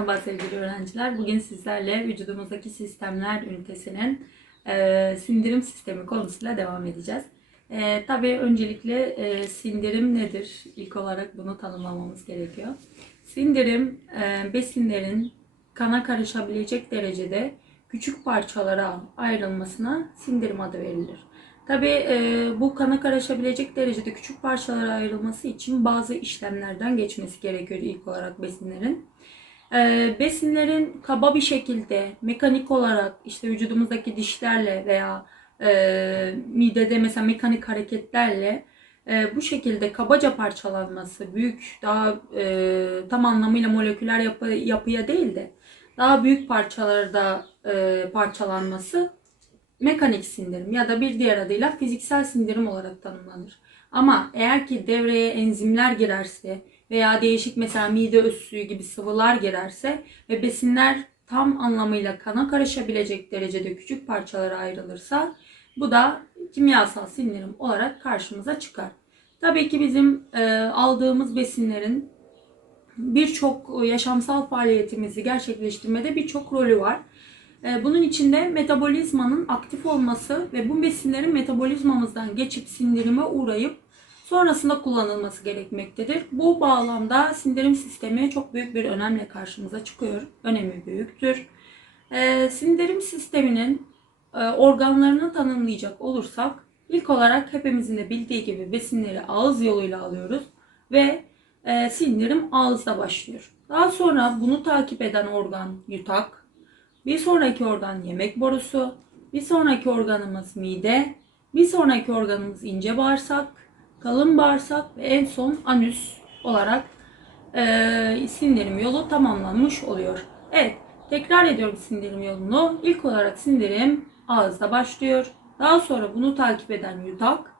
Merhaba sevgili öğrenciler. Bugün sizlerle vücudumuzdaki sistemler ünitesinin e, sindirim sistemi konusuyla devam edeceğiz. E, tabii öncelikle e, sindirim nedir? İlk olarak bunu tanımlamamız gerekiyor. Sindirim e, besinlerin kana karışabilecek derecede küçük parçalara ayrılmasına sindirim adı verilir. Tabii e, bu kana karışabilecek derecede küçük parçalara ayrılması için bazı işlemlerden geçmesi gerekiyor ilk olarak besinlerin. E, besinlerin kaba bir şekilde mekanik olarak işte vücudumuzdaki dişlerle veya e, midede mesela mekanik hareketlerle e, bu şekilde kabaca parçalanması, büyük daha e, tam anlamıyla moleküler yapı, yapıya değil de daha büyük parçalarda e, parçalanması mekanik sindirim ya da bir diğer adıyla fiziksel sindirim olarak tanımlanır. Ama eğer ki devreye enzimler girerse veya değişik mesela mide suyu gibi sıvılar girerse ve besinler tam anlamıyla kana karışabilecek derecede küçük parçalara ayrılırsa bu da kimyasal sindirim olarak karşımıza çıkar. Tabii ki bizim e, aldığımız besinlerin birçok yaşamsal faaliyetimizi gerçekleştirmede birçok rolü var. E, Bunun içinde metabolizmanın aktif olması ve bu besinlerin metabolizmamızdan geçip sindirime uğrayıp sonrasında kullanılması gerekmektedir. Bu bağlamda sindirim sistemi çok büyük bir önemle karşımıza çıkıyor. Önemi büyüktür. E, Sindirim sisteminin e, organlarını tanımlayacak olursak ilk olarak hepimizin de bildiği gibi besinleri ağız yoluyla alıyoruz ve e, sindirim ağızda başlıyor. Daha sonra bunu takip eden organ yutak, bir sonraki organ yemek borusu, bir sonraki organımız mide, bir sonraki organımız ince bağırsak, kalın bağırsak ve en son anüs olarak e, sindirim yolu tamamlanmış oluyor. Evet, tekrar ediyorum sindirim yolunu. İlk olarak sindirim ağızda başlıyor. Daha sonra bunu takip eden yutak,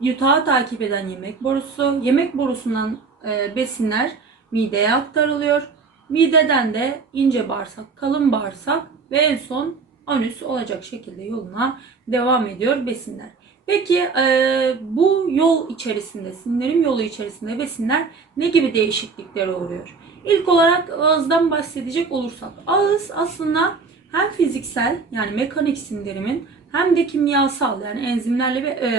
yutağı takip eden yemek borusu, yemek borusundan e, besinler mideye aktarılıyor. Mideden de ince bağırsak, kalın bağırsak ve en son anüs olacak şekilde yoluna devam ediyor besinler. Peki e, bu yol içerisinde, sindirim yolu içerisinde besinler ne gibi değişikliklere uğruyor? İlk olarak ağızdan bahsedecek olursak, ağız aslında hem fiziksel yani mekanik sindirimin hem de kimyasal yani enzimlerle ve e,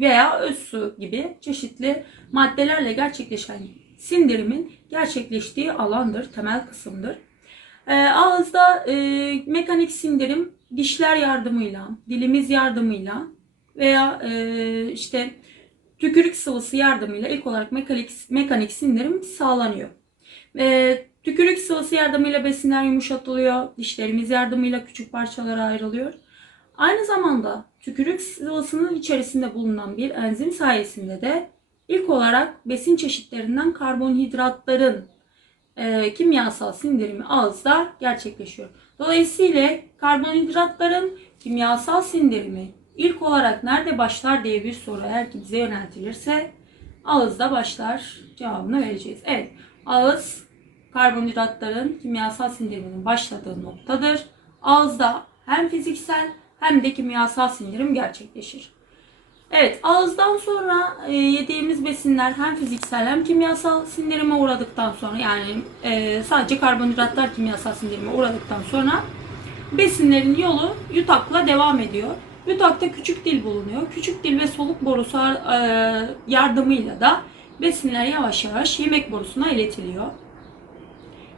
veya öz su gibi çeşitli maddelerle gerçekleşen sindirimin gerçekleştiği alandır, temel kısımdır. E, ağızda e, mekanik sindirim dişler yardımıyla, dilimiz yardımıyla veya e, işte tükürük sıvısı yardımıyla ilk olarak mekanik, mekanik sindirim sağlanıyor. E, tükürük sıvısı yardımıyla besinler yumuşatılıyor, dişlerimiz yardımıyla küçük parçalara ayrılıyor. Aynı zamanda tükürük sıvısının içerisinde bulunan bir enzim sayesinde de ilk olarak besin çeşitlerinden karbonhidratların e, kimyasal sindirimi ağızda gerçekleşiyor. Dolayısıyla karbonhidratların kimyasal sindirimi ilk olarak nerede başlar diye bir soru eğer ki bize yöneltilirse ağızda başlar cevabını vereceğiz. Evet ağız karbonhidratların kimyasal sindiriminin başladığı noktadır. Ağızda hem fiziksel hem de kimyasal sindirim gerçekleşir. Evet ağızdan sonra e, yediğimiz besinler hem fiziksel hem kimyasal sindirime uğradıktan sonra yani e, sadece karbonhidratlar kimyasal sindirime uğradıktan sonra besinlerin yolu yutakla devam ediyor. Yutakta küçük dil bulunuyor. Küçük dil ve soluk borusu e, yardımıyla da besinler yavaş yavaş yemek borusuna iletiliyor.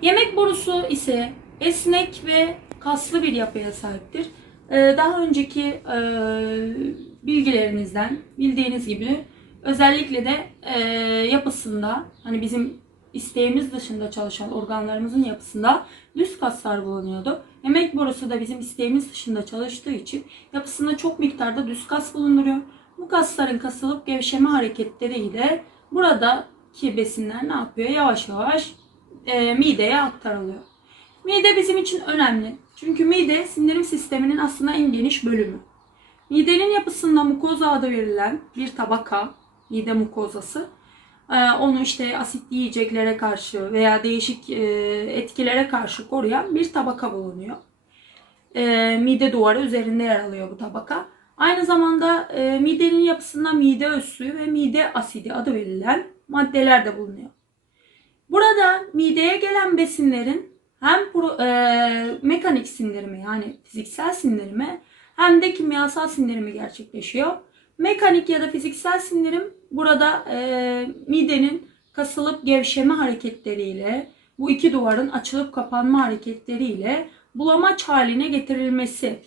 Yemek borusu ise esnek ve kaslı bir yapıya sahiptir. Ee, daha önceki e, bilgilerinizden bildiğiniz gibi özellikle de e, yapısında hani bizim isteğimiz dışında çalışan organlarımızın yapısında düz kaslar bulunuyordu. Yemek borusu da bizim isteğimiz dışında çalıştığı için yapısında çok miktarda düz kas bulunduruyor. Bu kasların kasılıp gevşeme hareketleriyle buradaki besinler ne yapıyor? Yavaş yavaş e, mideye aktarılıyor. Mide bizim için önemli. Çünkü mide sindirim sisteminin aslında en geniş bölümü. Midenin yapısında mukoza adı verilen bir tabaka, mide mukozası, onu işte asitli yiyeceklere karşı veya değişik e, etkilere karşı koruyan bir tabaka bulunuyor. E, mide duvarı üzerinde yer alıyor bu tabaka. Aynı zamanda midenin yapısında mide öz suyu ve mide asidi adı verilen maddeler de bulunuyor. Burada mideye gelen besinlerin hem e, mekanik sindirimi yani fiziksel sindirimi hem de kimyasal sindirimi gerçekleşiyor. Mekanik ya da fiziksel sindirim burada e, midenin kasılıp gevşeme hareketleriyle bu iki duvarın açılıp kapanma hareketleriyle bulamaç haline getirilmesi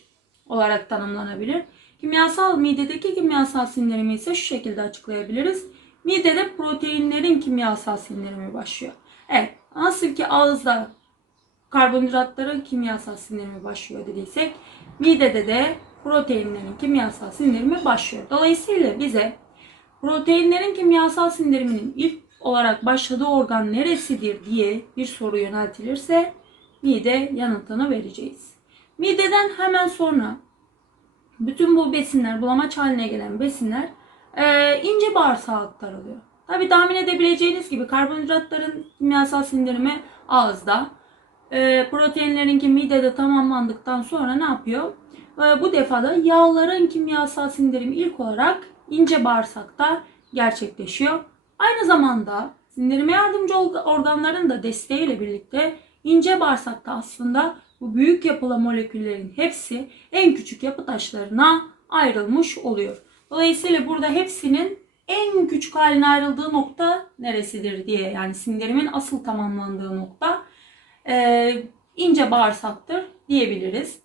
olarak tanımlanabilir. Kimyasal midedeki kimyasal sindirimi ise şu şekilde açıklayabiliriz. Midede proteinlerin kimyasal sindirimi başlıyor. Evet, nasıl ki ağızda karbonhidratların kimyasal sindirimi başlıyor dediysek, midede de proteinlerin kimyasal sindirimi başlıyor. Dolayısıyla bize proteinlerin kimyasal sindiriminin ilk olarak başladığı organ neresidir diye bir soru yöneltilirse mide yanıtını vereceğiz. Mideden hemen sonra bütün bu besinler, bulamaç haline gelen besinler e, ince bağırsağa aktarılıyor. Tabi tahmin edebileceğiniz gibi karbonhidratların kimyasal sindirimi ağızda, e, proteinlerinki midede tamamlandıktan sonra ne yapıyor? E, bu defada yağların kimyasal sindirimi ilk olarak ince bağırsakta gerçekleşiyor. Aynı zamanda sindirime yardımcı organların da desteğiyle birlikte ince bağırsakta aslında bu büyük yapılı moleküllerin hepsi en küçük yapı taşlarına ayrılmış oluyor. Dolayısıyla burada hepsinin en küçük haline ayrıldığı nokta neresidir diye yani sindirimin asıl tamamlandığı nokta e, ince bağırsaktır diyebiliriz.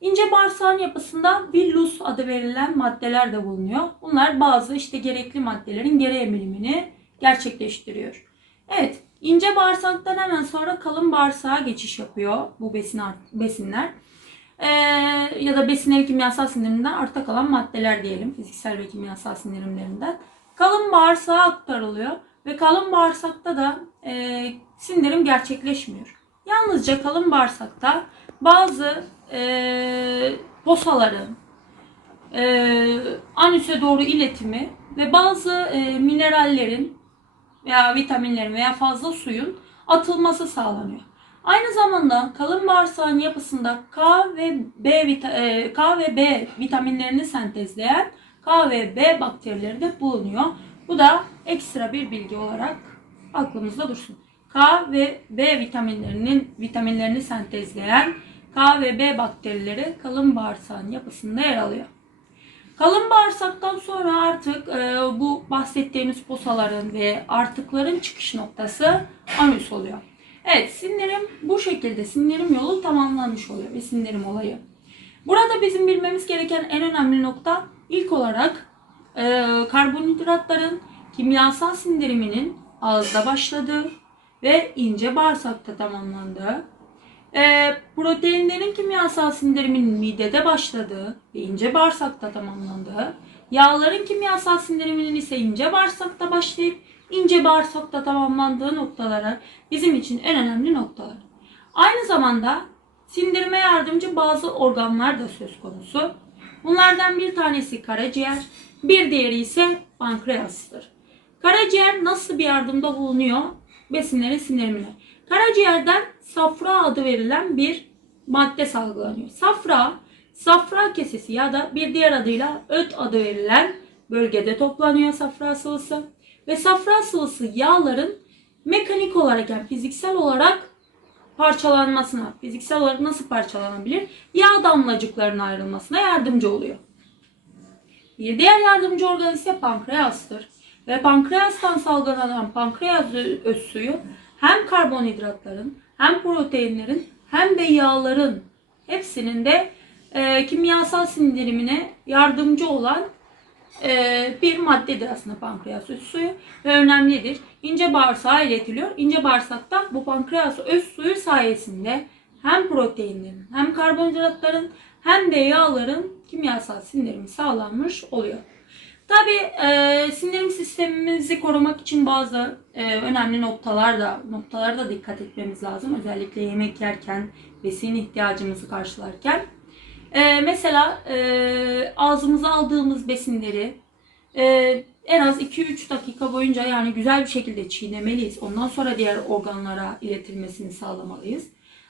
İnce bağırsağın yapısında villus adı verilen maddeler de bulunuyor. Bunlar bazı işte gerekli maddelerin geri emilimini gerçekleştiriyor. Evet, ince bağırsaktan hemen sonra kalın bağırsağa geçiş yapıyor bu besin besinler. Ee, ya da besinlerin kimyasal sindiriminden arta kalan maddeler diyelim fiziksel ve kimyasal sindirimlerinden. Kalın bağırsağa aktarılıyor ve kalın bağırsakta da e, sindirim gerçekleşmiyor. Yalnızca kalın bağırsakta bazı e, posaların e, anüse doğru iletimi ve bazı e, minerallerin veya vitaminlerin veya fazla suyun atılması sağlanıyor. Aynı zamanda kalın bağırsağın yapısında K ve B e, K ve B vitaminlerini sentezleyen K ve B bakterileri de bulunuyor. Bu da ekstra bir bilgi olarak aklımızda dursun. K ve B vitaminlerinin vitaminlerini sentezleyen K ve B bakterileri kalın bağırsağın yapısında yer alıyor. Kalın bağırsaktan sonra artık e, bu bahsettiğimiz posaların ve artıkların çıkış noktası anüs oluyor. Evet sindirim bu şekilde sindirim yolu tamamlanmış oluyor ve sindirim olayı. Burada bizim bilmemiz gereken en önemli nokta ilk olarak e, karbonhidratların kimyasal sindiriminin ağızda başladığı ve ince bağırsakta tamamlandığı, e, proteinlerin kimyasal sindiriminin midede başladığı ve ince bağırsakta tamamlandığı, yağların kimyasal sindiriminin ise ince bağırsakta başlayıp ince bağırsakta tamamlandığı noktalara bizim için en önemli noktalar. Aynı zamanda sindirime yardımcı bazı organlar da söz konusu. Bunlardan bir tanesi karaciğer, bir diğeri ise pankreastır. Karaciğer nasıl bir yardımda bulunuyor besinlerin sindirimine? Karaciğerden safra adı verilen bir madde salgılanıyor. Safra, safra kesesi ya da bir diğer adıyla öt adı verilen bölgede toplanıyor safra sıvısı. Ve safra sıvısı yağların mekanik olarak yani fiziksel olarak parçalanmasına, fiziksel olarak nasıl parçalanabilir? Yağ damlacıklarının ayrılmasına yardımcı oluyor. Bir diğer yardımcı organ ise pankreastır. Ve pankreastan salgılanan pankreas öz suyu hem karbonhidratların hem proteinlerin hem de yağların hepsinin de e, kimyasal sindirimine yardımcı olan e, bir maddedir aslında pankreas öz suyu ve önemlidir. İnce bağırsağa iletiliyor. İnce bağırsakta bu pankreas öz suyu sayesinde hem proteinlerin hem karbonhidratların hem de yağların kimyasal sindirimi sağlanmış oluyor. Tabi e, sindirim sistemimizi korumak için bazı e, önemli noktalar da noktalara da dikkat etmemiz lazım. Özellikle yemek yerken, besin ihtiyacımızı karşılarken. E, mesela e, ağzımıza aldığımız besinleri e, en az 2-3 dakika boyunca yani güzel bir şekilde çiğnemeliyiz. Ondan sonra diğer organlara iletilmesini sağlamalıyız.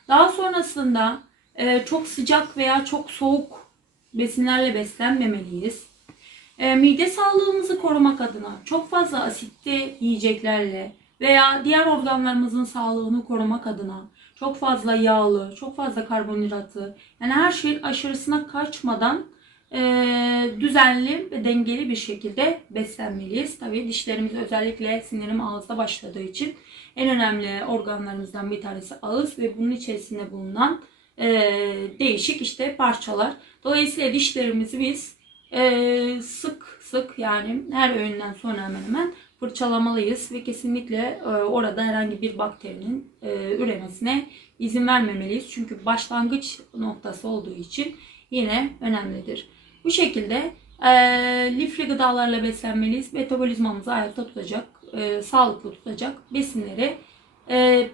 Daha sonrasında e, çok sıcak veya çok soğuk besinlerle beslenmemeliyiz. E, mide sağlığımızı korumak adına çok fazla asitli yiyeceklerle veya diğer organlarımızın sağlığını korumak adına çok fazla yağlı, çok fazla karbonhidratı yani her şeyin aşırısına kaçmadan eee, düzenli ve dengeli bir şekilde beslenmeliyiz. Tabii dişlerimiz özellikle sindirim ağızda başladığı için en önemli organlarımızdan bir tanesi ağız ve bunun içerisinde bulunan eee, değişik işte parçalar. Dolayısıyla dişlerimizi biz eee, sık sık yani her öğünden sonra hemen hemen fırçalamalıyız ve kesinlikle e, orada herhangi bir bakterinin e, üremesine izin vermemeliyiz. Çünkü başlangıç noktası olduğu için yine önemlidir. Bu şekilde e, lifli gıdalarla beslenmeliyiz. Metabolizmamızı ayakta tutacak, e, sağlıklı tutacak besinleri e,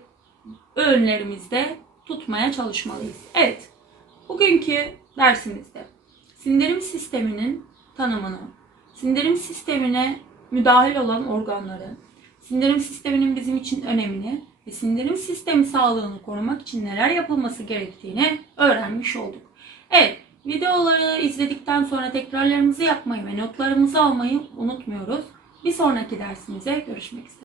öğünlerimizde tutmaya çalışmalıyız. Evet, bugünkü dersimizde sindirim sisteminin tanımını, sindirim sistemine müdahil olan organları, sindirim sisteminin bizim için önemini ve sindirim sistemi sağlığını korumak için neler yapılması gerektiğini öğrenmiş olduk. Evet, videoları izledikten sonra tekrarlarımızı yapmayı ve notlarımızı almayı unutmuyoruz. Bir sonraki dersimize görüşmek üzere.